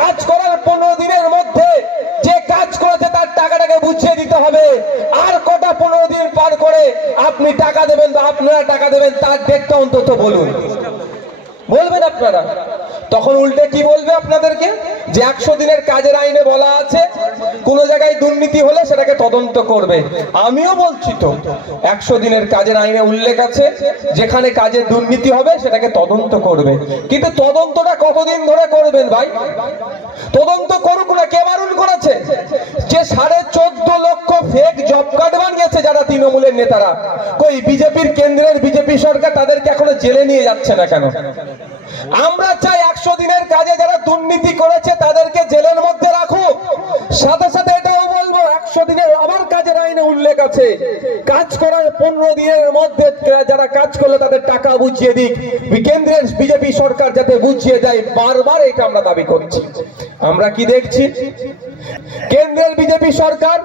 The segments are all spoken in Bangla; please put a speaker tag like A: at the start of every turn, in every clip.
A: কাজ করার পনেরো দিনের মধ্যে যে কাজ করেছে তার টাকাটাকে বুঝিয়ে দিতে হবে। আর কটা পনেরো দিন পার করে আপনি টাকা দেবেন বা আপনারা টাকা দেবেন, তার ডেটটা অন্তত বলুন। বলবেন আপনারা। তখন উল্টে কি বলবে আপনাদেরকে? যে একশো দিনের কাজের আইনে বলা আছে, কোন জায়গায় দুর্নীতি হলে সেটাকে তদন্ত করবে। আমিও বলছি তো, একশো দিনের কাজের আইনে উল্লেখ আছে, যেখানে কাজের দুর্নীতি হবে, সেটাকে তদন্ত করবে। কিন্তু তদন্তটা কতদিন ধরে করবেন ভাই? তদন্ত করুক না, কে বারণ করেছে? যে সাড়ে চোদ্দ লক্ষ ফেক জব কার্ড বানিয়েছে যারা তৃণমূলের নেতারা। কই, বিজেপির কেন্দ্রের বিজেপি সরকার তাদেরকে এখনও জেলে নিয়ে যাচ্ছে না কেন? আমরা চাই একশো দিনের কাজে যারা দুর্নীতি করেছে তাদেরকে জেলের মধ্যে রাখুক। সাথে সাথে এটাও বলব, একশো দিনের আবার কাজের আইনে উল্লেখ আছে। কাজ করার পনেরো দিনের মধ্যে যারা কাজ করল তাদের টাকা বুঝিয়ে দিক। কেন্দ্রের বিজেপি সরকার যাতে বুঝিয়ে দেয়, বারবার এটা আমরা দাবি করছি। আমরা কি দেখছি? কেন্দ্রের বিজেপি সরকার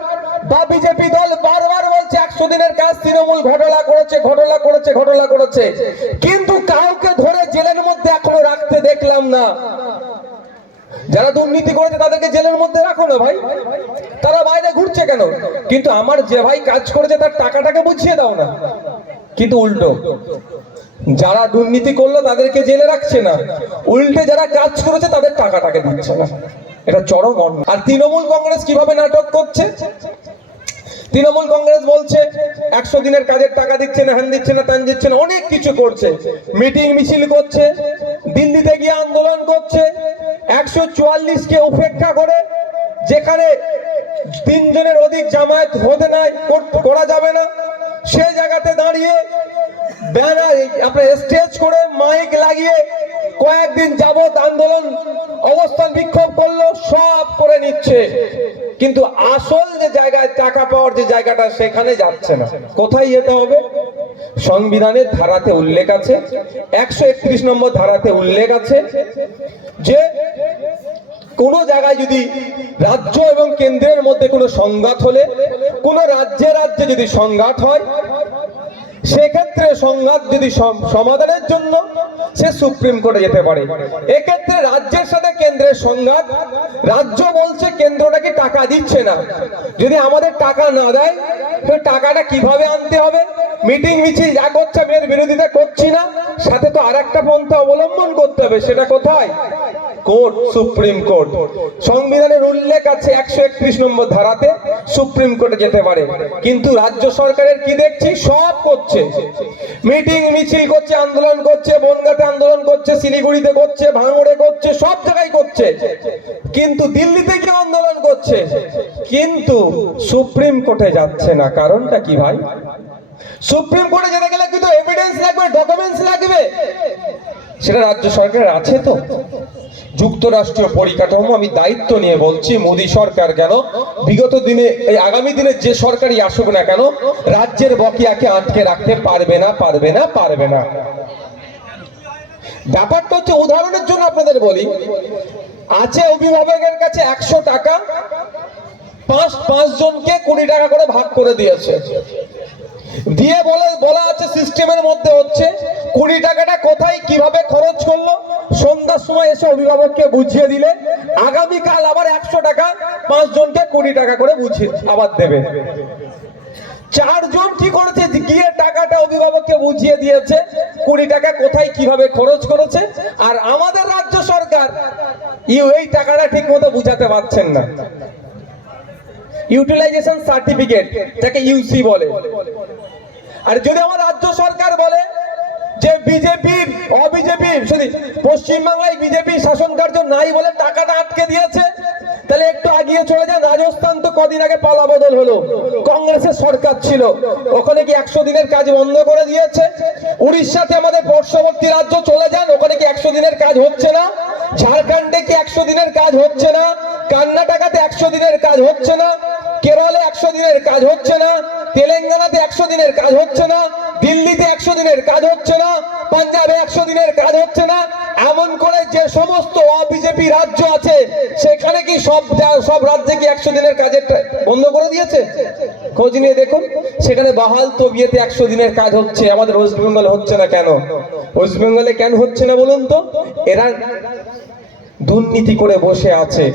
A: বা বিজেপি দল বারবার বলছে, একশো দিনের কাজ তৃণমূল ঘটনা করেছে ঘটনা করেছে ঘটনা করেছে। কিন্তু কাউকে না। যারা দুর্নীতি করেছে তাদেরকে জেলের মধ্যে রাখো না ভাই। তারা বাইরে ঘুরছে কেন? কিন্তু আমার যে ভাই কাজ করেছে তার টাকাটাকে বুঝিয়ে দাও না। কিন্তু উল্টো, যারা দুর্নীতি করল তাদেরকে জেলে রাখছে না। উল্টে যারা কাজ করেছে তাদের টাকাটাকে দিচ্ছে না। এটা চরম অন্যায়। আর তৃণমূল কংগ্রেস কীভাবে নাটক করছে? তৃণমূল কংগ্রেস বলছে, একশো দিনের কাজের টাকা দিচ্ছে না, হ্যান দিচ্ছে না, ত্যান দিচ্ছে না, অনেক কিছু করছে। মিটিং মিছিল করছে, দিল্লিতে গিয়ে আন্দোলন করছে, একশো চুয়াল্লিশকে উপেক্ষা করে, যেখানে তিনজনের অধিক জামায়াত হতে নাই করা যাবে না সে জায়গাতে দাঁড়িয়ে ব্যানার আপনার স্টেজ করে মাইক লাগিয়ে কয়েকদিন যাবত আন্দোলন, অবস্থান বিক্ষোভ করল, সব করে নিচ্ছে। কিন্তু আসল যে জায়গায় টাকা পাওয়ার যে জায়গাটা, সেখানে যাচ্ছে না। কোথায় যেতে হবে? সংবিধানের ধারাতে উল্লেখ আছে, একশো একত্রিশ নম্বর ধারাতে উল্লেখ আছে যে, কোন জায়গায় যদি রাজ্য এবং কেন্দ্রের মধ্যে কোনো সংঘাত হলে, কোন রাজ্যে রাজ্যে যদি সংঘাত হয় সেক্ষেত্রে সংঘাত যদি সম- সমাধানের জন্য সে সুপ্রিম কোর্টে যেতে পারে। এক্ষেত্রে রাজ্যের সাথে কেন্দ্রের সংঘাত, রাজ্য বলছে কেন্দ্রটাকে টাকা দিচ্ছে না। যদি আমাদের টাকা না দেয় তো টাকাটা কীভাবে আনতে হবে? মিটিং মিছিল যা করছে, আমি এর বিরোধিতা করছি না। সাথে তো আর একটা পন্থা অবলম্বন করতে হবে, সেটা কোথায়? Court, supreme court. সংবিধানের উল্লেখ আছে একশো একত্রিশ নম্বর ধারাতে, সুপ্রিম কোর্টে যেতে পারে। কিন্তু রাজ্য সরকারের কি দেখছি? সব করছে। মিটিং মিছিল করছে, আন্দোলন করছে, বনগাতে আন্দোলন করছে, শিলিগুড়িতে করছে, ভাঙড়ে করছে, সব জায়গায় করছে। কিন্তু দিল্লিতে গিয়ে আন্দোলন করছে। কিন্তু সুপ্রিম কোর্টে যাচ্ছে না। কারণটা কি ভাই? সুপ্রিম কোর্টে যেতে গেলে কিন্তু এভিডেন্স লাগবে ডকুমেন্টস লাগবে। সেটা রাজ্য সরকারের আছে তো। যুক্তরাষ্ট্রীয় পরিকাঠামো, আমি দায়িত্ব নিয়ে বলছি, মোদী সরকার কেন? বিগত দিনে, এই আগামী দিনে যে সরকারই আসুক না কেন, রাজ্যের বকেয়াকে আটকে রাখতে পারবে না পারবে না পারবে না। ব্যাপারটা হচ্ছে, উদাহরণের জন্য আপনাদের বলি, আছে অভিভাবকের কাছে একশো টাকা, পাঁচ পাঁচ জনকে কুড়ি টাকা করে ভাগ করে দিয়েছে। দিয়ে বলে, বলা আছে সিস্টেমের মধ্যে হচ্ছে, কুড়ি টাকাটা কোথায়, কীভাবে খরচ করল সন্ধ্যার সময় এসে অভিভাবককে বুঝিয়ে দিলে, আগামীকাল আবার একশো টাকা পাঁচ জনকে কুড়ি টাকা করে বুঝিয়ে, আবার দেবে। চারজন কি করেছে? গিয়ে টাকাটা অভিভাবককে বুঝিয়ে দিয়েছে, কুড়ি টাকা কোথায়, কীভাবে খরচ করেছে, আর আমাদের রাজ্য সরকার এই টাকাটা ঠিক মতো বুঝাতে পারছেন না। ইউটিলাইজেশন সার্টিফিকেট যাকে ইউসি বলে। আর যদি আমার রাজ্য সরকার বলে যে বিজেপি, অবিজেপি শুধু পশ্চিমবাংলায় বিজেপি শাসন কার্য নাই বলে টাকাটা আটকে দিয়েছে, তাহলে একটু আগিয়ে চলে যান, রাজস্থান তো কদিন আগে পালা বদল হলো। কংগ্রেসের সরকার ছিল, ওখানে কি একশো দিনের কাজ বন্ধ করে দিয়েছে? উড়িষ্যাতে আমাদের পার্শ্ববর্তী রাজ্য চলে যান, ওখানে কি একশো দিনের কাজ হচ্ছে না? ঝাড়খণ্ডে কি একশো দিনের কাজ হচ্ছে না? কর্ণাটকাতে একশো দিনের কাজ হচ্ছে না? কেরলে একশো দিনের কাজ হচ্ছে না? তেলেঙ্গানাতে একশো দিনের কাজ হচ্ছে না? দিল্লিতে একশো দিনের কাজ হচ্ছে না, পাঞ্জাবে একশো দিনের কাজ হচ্ছে না, এমন করে যে সমস্ত বিজেপি রাজ্য আছে, সেখানে কি সব সব রাজ্যে কি একশো দিনের কাজের বন্ধ করে দিয়েছে? খোঁজ নিয়ে দেখুন, সেখানে বাহাল তবিয়েতে একশো দিনের কাজ হচ্ছে, আমাদের ওয়েস্ট বেঙ্গল হচ্ছে না কেন? ওয়েস্ট বেঙ্গলে কেন হচ্ছে না বলুন তো? এরা দুর্নীতি করে বসে আছে।